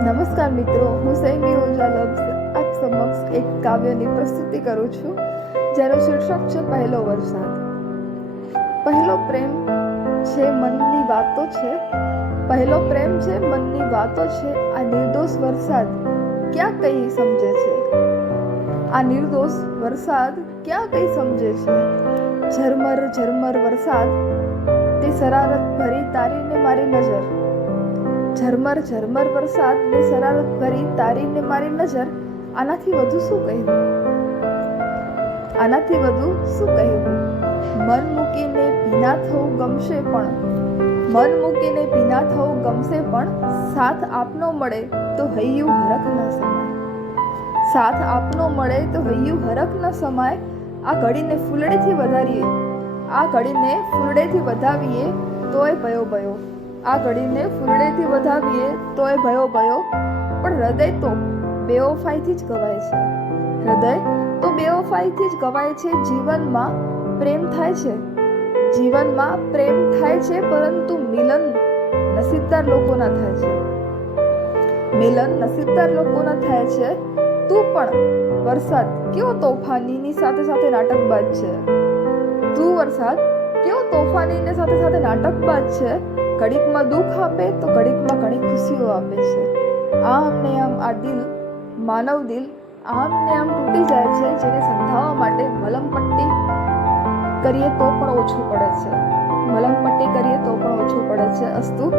નમસ્કાર મિત્રો, હું સૈમી ઓઝા લબ્સ આપ સમક્ષ એક કાવ્યની પ્રસ્તુતિ કરું છું, જેનું શીર્ષક છે પહેલો વરસાદ. પહેલો પ્રેમ છે મનની વાતો છે, પહેલો પ્રેમ છે મનની વાતો છે. આ નિર્દોષ વરસાદ ક્યાં કઈ સમજે છે, આ નિર્દોષ વરસાદ ક્યાં કઈ સમજે છે. ઝરમર ઝરમર વરસાદ તે શરારત ભરી તારીને મારી નજર, ઝરમર ઝરમર વરસાદ ને શરારત ભરી તારીને મારી નજર. આનાથી વધુ શું કહેવું, આનાથી વધુ શું કહેવું. મન મૂકીને ભીના થવું ગમશે પણ, મન મૂકીને ભીના થવું ગમશે પણ, સાથ આપનો મળે તો હૈયું હરખ ન સમાય, સાથ આપનો મળે તો હૈયું હરખ ન સમાય. આ ઘડીને ફૂલડેથી વધારીએ, આ ઘડીને ફૂલડેથી વધાવીએ તોય ભયો ભયો, આ ઘડીને ફૂલડેથી વધાવીએ તોય ભયો ભયો. પણ હૃદય તો બેવફાઈથી જ ગવાય છે, હૃદય તો બેવફાઈથી જ ગવાય છે. જીવનમાં પ્રેમ થાય છે, જીવનમાં પ્રેમ થાય છે, પરંતુ મિલન નસીબદાર લોકોના થાય છે, મિલન નસીબદાર લોકોના થાય છે. તું પણ વરસાદ કેવો તોફાનીની સાથે સાથે નાટકબાજ છે, તું વરસાદ કેવો તોફાનીની સાથે સાથે નાટકબાજ છે. ઘડીકમાં દુઃખ આપે તો ઘડીકમાં ઘણી ખુશીઓ આપે છે. આમ ને આમ આ દિલ, માનવ દિલ આમ ને આમ તૂટી જાય છે, જેને સંધાવા માટે મલમપટ્ટી કરીએ તો પણ ઓછું પડે છે, મલમપટ્ટી કરીએ તો પણ ઓછું પડે છે. અસ્તુ.